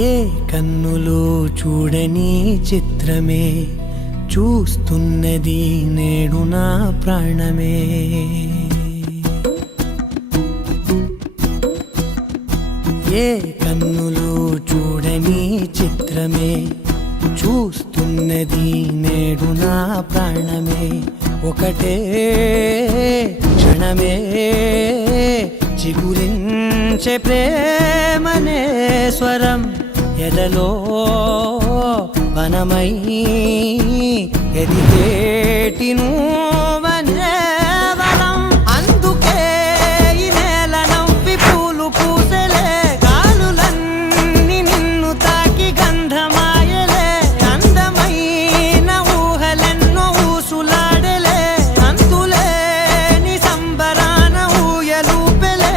ఏ కన్నులు చూడని చిత్రమే చూస్తున్నది నేడు నా ప్రాణమే. ఏ కన్నులు చూడని చిత్రమే చూస్తున్నది నేడు నా ప్రాణమే. ఒకటే క్షణమే చిగురించే ప్రేమనే స్వరం ఎదలో వనమై ఎదిగేటి నువ్వనే వరం. అందుకే ఈ నేల నవ్వి పూలు పూసెలే, గాలులన్నీ నిన్ను తాకి గంధమాయలే. అందమైన ఊహలెన్నో ఊసులాడలే, అంతులేని సంబరాన ఊయలూపెలే.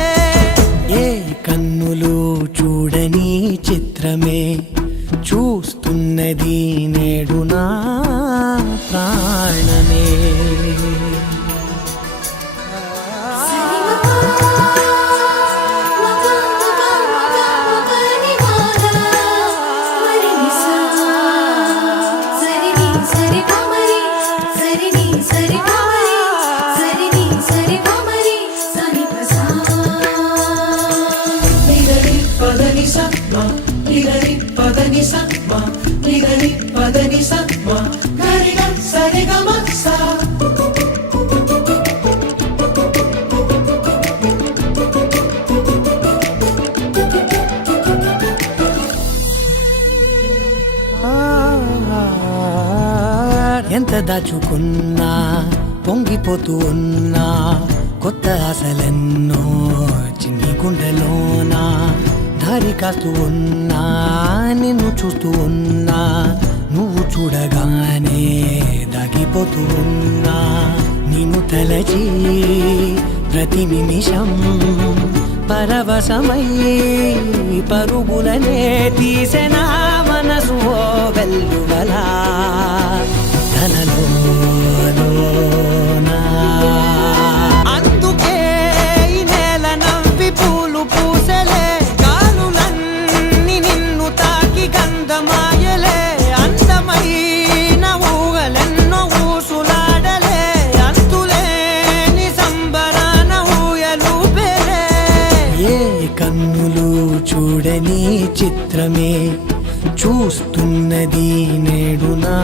ఏ కన్నులు చూడని చిత్రమే చూస్తున్నది నేడు నా ప్రాణమే. ఎంత దాచుకున్నా పొంగిపోతూ ఉన్నా, కొత్త ఆశలెన్నో చిన్ని గుండెలోనా దారి కాస్తూ ఉన్నా. నిన్ను చూస్తూ ఉన్నా, నువ్వు చూడగానే దాగిపోతూ ఉన్నా. నిన్ను తలచి ప్రతి నిమిషం పరవశమై పరుగులనే తీసెనా మనసు ఓ వెల్లువలా తనలోనా. అందుకే ఈ నేల నవ్వి పూలు పూసెలే, గాలులన్నీ నిన్ను తాకి గంధమాయలే. అందమైన ఊహలెన్నో ఊసులాడలే, అంతులేని సంబరాన ఊయలూపెలే. ఏ కన్నులు చూడని చిత్రమే చూస్తున్నది నేడు నా